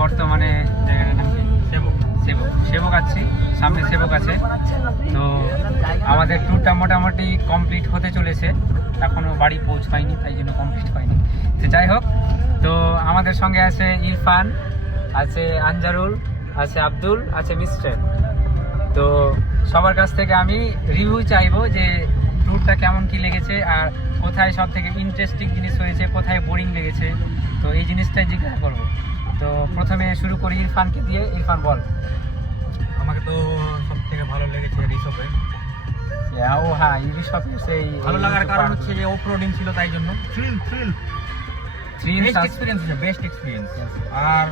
বর্তমানে জায়গাটার নাম কি? সেবক আছি, সামনে সেবক আছে। তো আমাদের ট্যুরটা মোটামুটি কমপ্লিট হতে চলেছে, এখনো বাড়ি পৌঁছায়নি, তাই জন্য কমপ্লিট হয়নি। তো যাই হোক, তো আমাদের সঙ্গে আছে ইরফান, আছে আনজারুল, আছে আব্দুল, আছে মিস্টার। তো সবার কাছ থেকে আমি রিভিউ চাইবো যে ট্যুরটা কেমন কি লেগেছে, আর কোথায় সব থেকে ইন্টারেস্টিং জিনিস হয়েছে, কোথায় বোরিং লেগেছে, তো এই জিনিসটাই জিজ্ঞাসা করবো। তো প্রথমে শুরু করি ইরফানকে দিয়ে। ইরফান বল। আমাকে তো সব থেকে ভালো লেগেছে রিসপে। ও হ্যাঁ, রিসপে সেই ভালো লাগার কারণ হচ্ছে যে অফ রোডিং ছিল, তাই জন্য বেস্ট এক্সপিরিয়েন্স। আর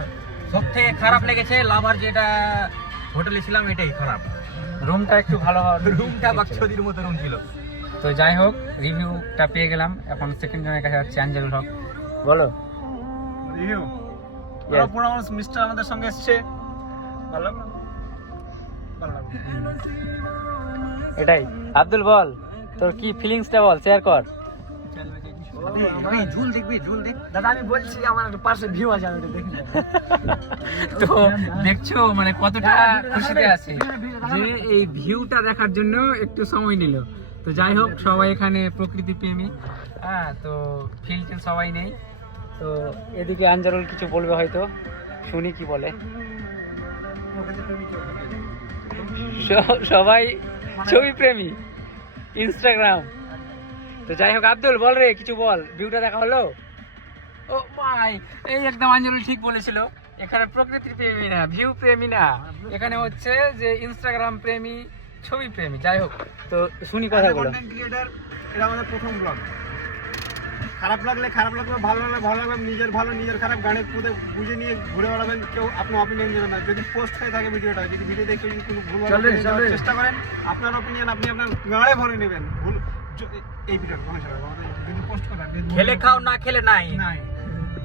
সব থেকে খারাপ লেগেছে লাভার, যেটা হোটেলে ছিলাম এটাই খারাপ। রুমটা একটু ভালো হওয়ার, রুমটা বাচ্চাদের মতো রুম ছিল। তো যাই হোক, রিভিউটা পেয়ে গেলাম। এখন সেকেন্ড জনের কাছে যাচ্ছে আনজারুল হক, বলো রিভিউ। মিস্টার আমাদের সঙ্গে এসেছে, ভালো লাগলো। এটাই। আব্দুল বল, তোর কি ফিলিংসটা বল, শেয়ার কর। ঝুল দেখবি, ঝুল দেখ দাদা, আমি বলছি আমার পাশে ভিউ আছে, আমি ওটা দেখি। তো দেখছো মানে কতটা খুশিতে আছে যে এই ভিউটা দেখার জন্য একটু সময় নিল। তো যাই হোক, সবাই এখানে প্রকৃতি প্রেমী, হ্যাঁ, তো ফিল টিল সবাই নেই। তো এদিকে আনজারুল কিছু বলবে হয়তো, শুনি কি বলে। সবাই ছবি প্রেমী, ইনস্টাগ্রাম। তো যাই হোক, আব্দুল বল রে, কিছু বল, ভিউটা দেখা হলো? ও ভাই, এই একদম আঞ্জলি ঠিক বলেছিল, এখানে প্রকৃতির প্রেমী না, ভিউ প্রেমী না, এখানে হচ্ছে যে ইনস্টাগ্রাম প্রেমী, ছবি প্রেমী। যাই হোক, তো শুনি কথাগুলো। কন্টেন্ট ক্রিয়েটর, এটা আমাদের প্রথম ব্লগ। খারাপ লাগলে খারাপ লাগবে, ভালো লাগলে ভালো লাগবে। নিজের ভালো নিজের খারাপ গানের মধ্যে বুঝে নিয়ে ঘুরে বেড়াবেন। কেউ আপনার অপিনিয়ন দেবেন না। যদি পোস্ট হয়ে থাকে ভিডিওটা, যদি ভিডিও দেখে যদি কোনো ভুল চেষ্টা করেন, আপনার অপিনিয়ন আপনি আপনার গাড়ে ভরে নেবেন। ভুল এই ভিডিওর কোনো সময় আমাদের যদি পোস্ট করা, খেলে খাও না খেলে নাই।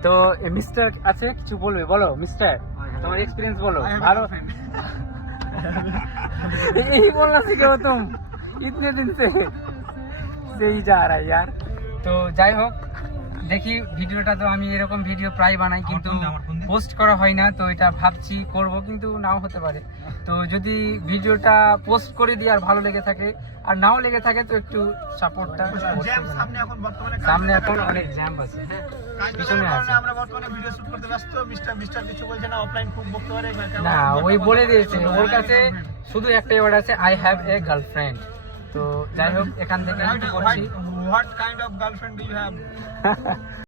তো মিস্টার আছে, কিছু বলবে, বলো মিস্টার, তোমার এক্সপিরিয়েন্স বলো। ভালো यही बोलना सीखे हो तुम इतने दिन से ही जा रहा है यार। তো যাই হোক, দেখি ভিডিওটা, তো আমি এরকম ভিডিও প্রায় বানাই কিন্তু পোস্ট করা হয় না, তো এটা ভাবছি করব, কিন্তু নাও হতে পারে। তো যদি ভিডিওটা পোস্ট করে দিই আর ভালো লেগে থাকে, আর নাও লেগে থাকে, তো একটু সাপোর্টটা। সামনে এখন অনেক জ্যাম আছে, পিছনে আছে। আমরা বর্তমানে ভিডিও শুট করতে ব্যস্ত। মিস্টার কিছু বলছে না, অফলাইন খুব বকতে পারে না, ওই বলে দিয়েছে, ওর কাছে শুধু একটাই ওয়ার্ড আছে, আই হ্যাভ এ গার্লফ্রেন্ড। তো যাই হোক, এখান থেকে what kind of girlfriend do you have?